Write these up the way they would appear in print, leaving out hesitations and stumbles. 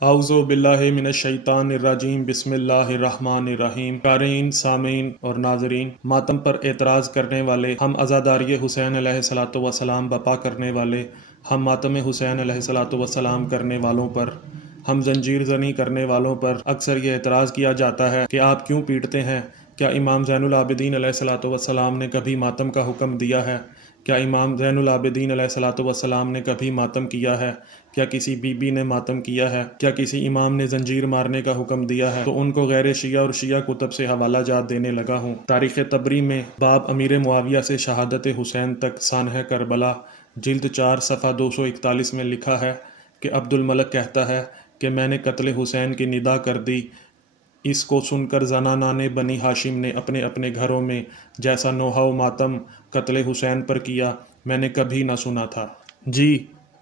اعوذ باللہ من الشیطان الرجیم، بسم اللہ الرحمن الرحیم۔ قارئین، سامعین اور ناظرین، ماتم پر اعتراض کرنے والے، ہم عزاداری حسین علیہ الصلوۃ والسلام بپا کرنے والے، ہم ماتم حسین علیہ الصلوۃ والسلام کرنے والوں پر، ہم زنجیر زنی کرنے والوں پر اکثر یہ اعتراض کیا جاتا ہے کہ آپ کیوں پیٹتے ہیں؟ کیا امام زین العابدین علیہ الصلوۃ والسلام نے کبھی ماتم کا حکم دیا ہے؟ کیا امام زین العابدین علیہ الصلوۃ والسلام نے کبھی ماتم کیا ہے؟ کیا کسی بی بی نے ماتم کیا ہے؟ کیا کسی امام نے زنجیر مارنے کا حکم دیا ہے؟ تو ان کو غیر شیعہ اور شیعہ کتب سے حوالہ جات دینے لگا ہوں۔ تاریخ طبری میں باب امیر معاویہ سے شہادت حسین تک سانحہ کربلا جلد 4 صفحہ 241 میں لکھا ہے کہ عبد الملک کہتا ہے کہ میں نے قتل حسین کی ندا کر دی۔ اس کو سن کر زنانان بنی ہاشم نے اپنے اپنے گھروں میں جیسا نوحہ و ماتم قتل حسین پر کیا میں نے کبھی نہ سنا تھا۔ جی،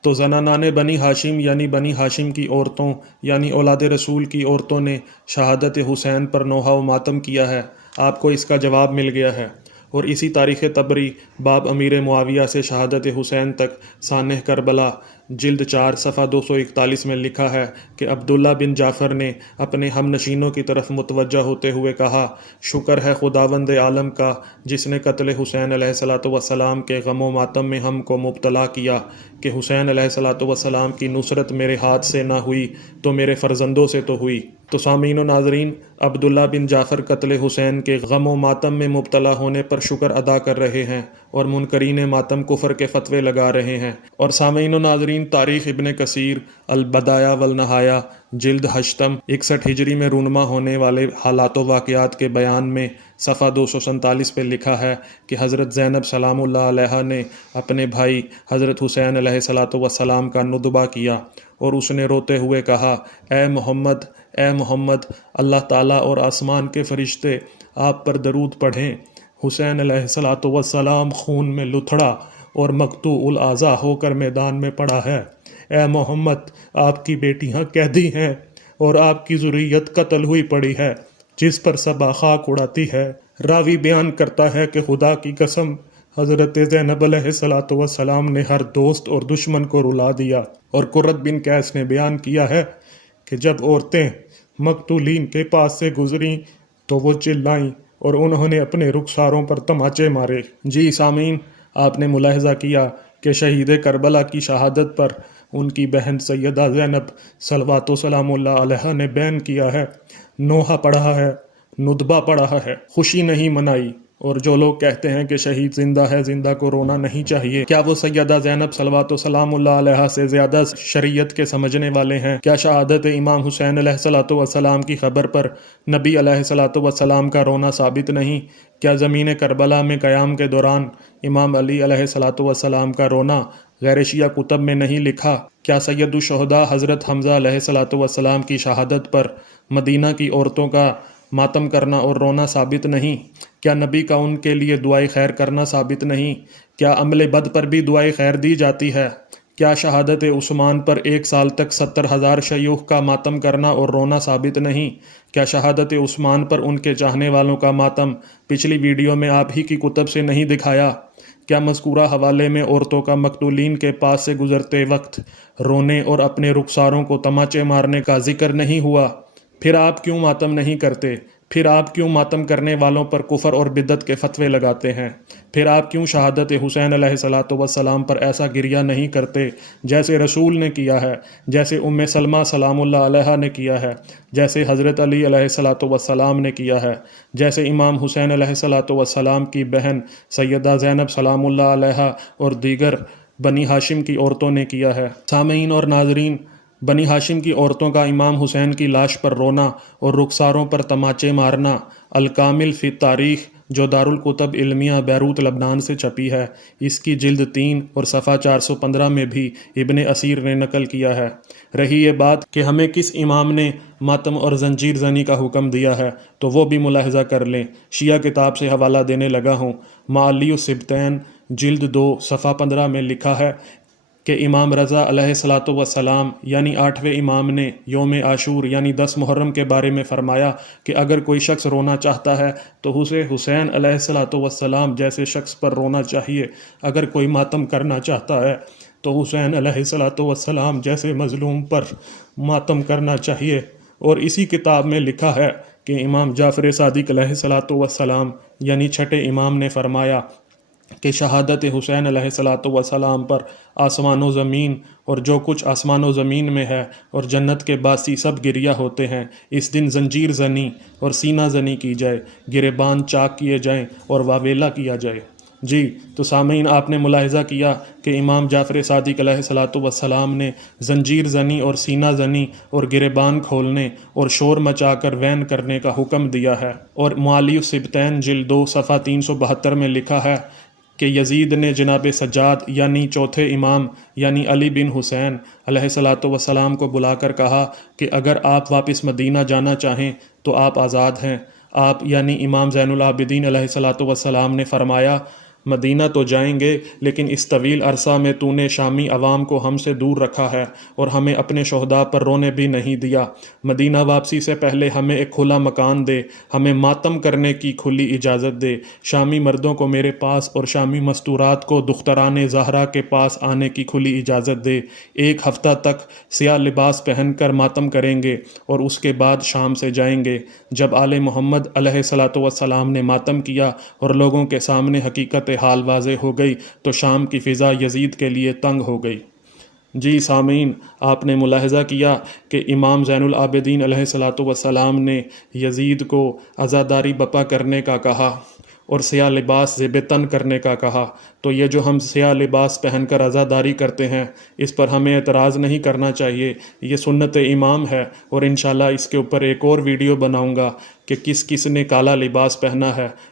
تو زنانان بنی ہاشم یعنی بنی ہاشم کی عورتوں یعنی اولاد رسول کی عورتوں نے شہادت حسین پر نوحہ و ماتم کیا ہے۔ آپ کو اس کا جواب مل گیا ہے۔ اور اسی تاریخ طبری باب امیر معاویہ سے شہادت حسین تک سانحہ کربلا جلد 4 صفحہ 241 میں لکھا ہے کہ عبداللہ بن جعفر نے اپنے ہم نشینوں کی طرف متوجہ ہوتے ہوئے کہا، شکر ہے خداوند عالم کا جس نے قتل حسین علیہ الصلوۃ والسلام کے غم و ماتم میں ہم کو مبتلا کیا کہ حسین علیہ الصلوۃ والسلام کی نصرت میرے ہاتھ سے نہ ہوئی تو میرے فرزندوں سے تو ہوئی۔ تو سامعین و ناظرین، عبداللہ بن جعفر قتل حسین کے غم و ماتم میں مبتلا ہونے پر شکر ادا کر رہے ہیں اور منکرین ماتم کفر کے فتوے لگا رہے ہیں۔ اور سامعین و ناظرین، تاریخ ابن کثیر البدایہ والنہایہ جلد 8 61 ہجری میں رونما ہونے والے حالات و واقعات کے بیان میں صفحہ 247 پہ لکھا ہے کہ حضرت زینب سلام اللہ علیہا نے اپنے بھائی حضرت حسین علیہ الصلوۃ والسلام کا ندبہ کیا اور اس نے روتے ہوئے کہا، اے محمد، اے محمد، اللہ تعالیٰ اور آسمان کے فرشتے آپ پر درود پڑھیں۔ حسین علیہ الصلوۃ والسلام خون میں لتھڑا اور مقطوع الاعضاء ہو کر میدان میں پڑا ہے۔ اے محمد، آپ کی بیٹیاں قیدی ہیں اور آپ کی ذریت قتل ہوئی پڑی ہے جس پر صبا خاک اڑاتی ہے۔ راوی بیان کرتا ہے کہ خدا کی قسم حضرت زینب علیہ الصلوۃ والسلام نے ہر دوست اور دشمن کو رلا دیا۔ اور قرۃ بن قیس نے بیان کیا ہے کہ جب عورتیں مقتولین کے پاس سے گزریں تو وہ چلائیں اور انہوں نے اپنے رخساروں پر تماچے مارے۔ جی سامعین، آپ نے ملاحظہ کیا کہ شہید کربلا کی شہادت پر ان کی بہن سیدہ زینب صلوات و سلام اللہ علیہا نے بیان کیا ہے، نوحہ پڑھا ہے، ندبہ پڑھا ہے، خوشی نہیں منائی۔ اور جو لوگ کہتے ہیں کہ شہید زندہ ہے، زندہ کو رونا نہیں چاہیے، کیا وہ سیدہ زینب صلوات و سلام اللہ علیہا سے زیادہ شریعت کے سمجھنے والے ہیں؟ کیا شہادت امام حسین علیہ الصلوۃ والسلام کی خبر پر نبی علیہ الصلوۃ والسلام کا رونا ثابت نہیں؟ کیا زمین کربلا میں قیام کے دوران امام علی علیہ الصلوۃ والسلام کا رونا غیر شیعہ کتب میں نہیں لکھا؟ کیا سید الشہداء حضرت حمزہ علیہ الصلوۃ والسلام کی شہادت پر مدینہ کی عورتوں کا ماتم کرنا اور رونا ثابت نہیں؟ کیا نبی کا ان کے لیے دعائے خیر کرنا ثابت نہیں؟ کیا عمل بد پر بھی دعائے خیر دی جاتی ہے؟ کیا شہادت عثمان پر 1 سال تک 70,000 شیوخ کا ماتم کرنا اور رونا ثابت نہیں؟ کیا شہادت عثمان پر ان کے چاہنے والوں کا ماتم پچھلی ویڈیو میں آپ ہی کی کتب سے نہیں دکھایا؟ کیا مذکورہ حوالے میں عورتوں کا مقتولین کے پاس سے گزرتے وقت رونے اور اپنے رخساروں کو تماچے مارنے کا ذکر نہیں ہوا؟ پھر آپ کیوں ماتم نہیں کرتے؟ پھر آپ کیوں ماتم کرنے والوں پر کفر اور بدعت کے فتوے لگاتے ہیں؟ پھر آپ کیوں شہادت حسین علیہ الصلوۃ والسلام پر ایسا گریہ نہیں کرتے جیسے رسول نے کیا ہے، جیسے ام سلمہ سلام اللہ علیہا نے کیا ہے، جیسے حضرت علی علیہ الصلوۃ والسلام نے کیا ہے، جیسے امام حسین علیہ الصلوۃ والسلام کی بہن سیدہ زینب سلام اللہ علیہا اور دیگر بنی ہاشم کی عورتوں نے کیا ہے؟ سامعین اور ناظرین، بنی ہاشم کی عورتوں کا امام حسین کی لاش پر رونا اور رخساروں پر تماچے مارنا الکامل فی تاریخ جو دارالکتب علمیہ بیروت لبنان سے چھپی ہے، اس کی جلد 3 اور صفحہ 415 میں بھی ابن اسیر نے نقل کیا ہے۔ رہی یہ بات کہ ہمیں کس امام نے ماتم اور زنجیر زنی کا حکم دیا ہے تو وہ بھی ملاحظہ کر لیں۔ شیعہ کتاب سے حوالہ دینے لگا ہوں۔ معلی السبتین جلد 2 صفحہ 15 میں لکھا ہے کہ امام رضا علیہ الصلوۃ والسلام یعنی 8ویں امام نے یوم عاشور یعنی 10 محرم کے بارے میں فرمایا کہ اگر کوئی شخص رونا چاہتا ہے تو اسے حسین علیہ الصلوۃ والسلام جیسے شخص پر رونا چاہیے، اگر کوئی ماتم کرنا چاہتا ہے تو حسین علیہ الصلوۃ والسلام جیسے مظلوم پر ماتم کرنا چاہیے۔ اور اسی کتاب میں لکھا ہے کہ امام جعفر صادق علیہ الصلوۃ والسلام یعنی چھٹے امام نے فرمایا کہ شہادت حسین علیہ الصلوۃ والسلام پر آسمان و زمین اور جو کچھ آسمان و زمین میں ہے اور جنت کے باسی سب گریہ ہوتے ہیں۔ اس دن زنجیر زنی اور سینہ زنی کی جائے، گریبان چاک کیے جائیں اور واویلا کیا جائے۔ جی تو سامعین، آپ نے ملاحظہ کیا کہ امام جعفر صادق علیہ الصلوۃ والسلام نے زنجیر زنی اور سینہ زنی اور گریبان کھولنے اور شور مچا کر وین کرنے کا حکم دیا ہے۔ اور معالی السبتین جلد 2 صفحہ 372 میں لکھا ہے کہ یزید نے جناب سجاد یعنی چوتھے امام یعنی علی بن حسین علیہ الصلوۃ والسلام کو بلا کر کہا کہ اگر آپ واپس مدینہ جانا چاہیں تو آپ آزاد ہیں۔ آپ یعنی امام زین العابدین علیہ الصلوۃ والسلام نے فرمایا، مدینہ تو جائیں گے لیکن اس طویل عرصہ میں تو نے شامی عوام کو ہم سے دور رکھا ہے اور ہمیں اپنے شہداء پر رونے بھی نہیں دیا۔ مدینہ واپسی سے پہلے ہمیں ایک کھلا مکان دے، ہمیں ماتم کرنے کی کھلی اجازت دے، شامی مردوں کو میرے پاس اور شامی مستورات کو دختران زہرا کے پاس آنے کی کھلی اجازت دے۔ 1 ہفتہ تک سیاہ لباس پہن کر ماتم کریں گے اور اس کے بعد شام سے جائیں گے۔ جب آل محمد علیہ الصلوۃ والسلام نے ماتم کیا اور لوگوں کے سامنے حقیقت حال واضح ہو گئی تو شام کی فضا یزید کے لیے تنگ ہو گئی۔ جی سامعین، آپ نے ملاحظہ کیا کہ امام زین العابدین علیہ الصلوۃ والسلام نے یزید کو عزاداری بپا کرنے کا کہا اور سیاہ لباس زیب تن کرنے کا کہا۔ تو یہ جو ہم سیاہ لباس پہن کر عزاداری کرتے ہیں اس پر ہمیں اعتراض نہیں کرنا چاہیے، یہ سنت امام ہے، اور انشاءاللہ اس کے اوپر ایک اور ویڈیو بناؤں گا کہ کس کس نے کالا لباس پہنا ہے۔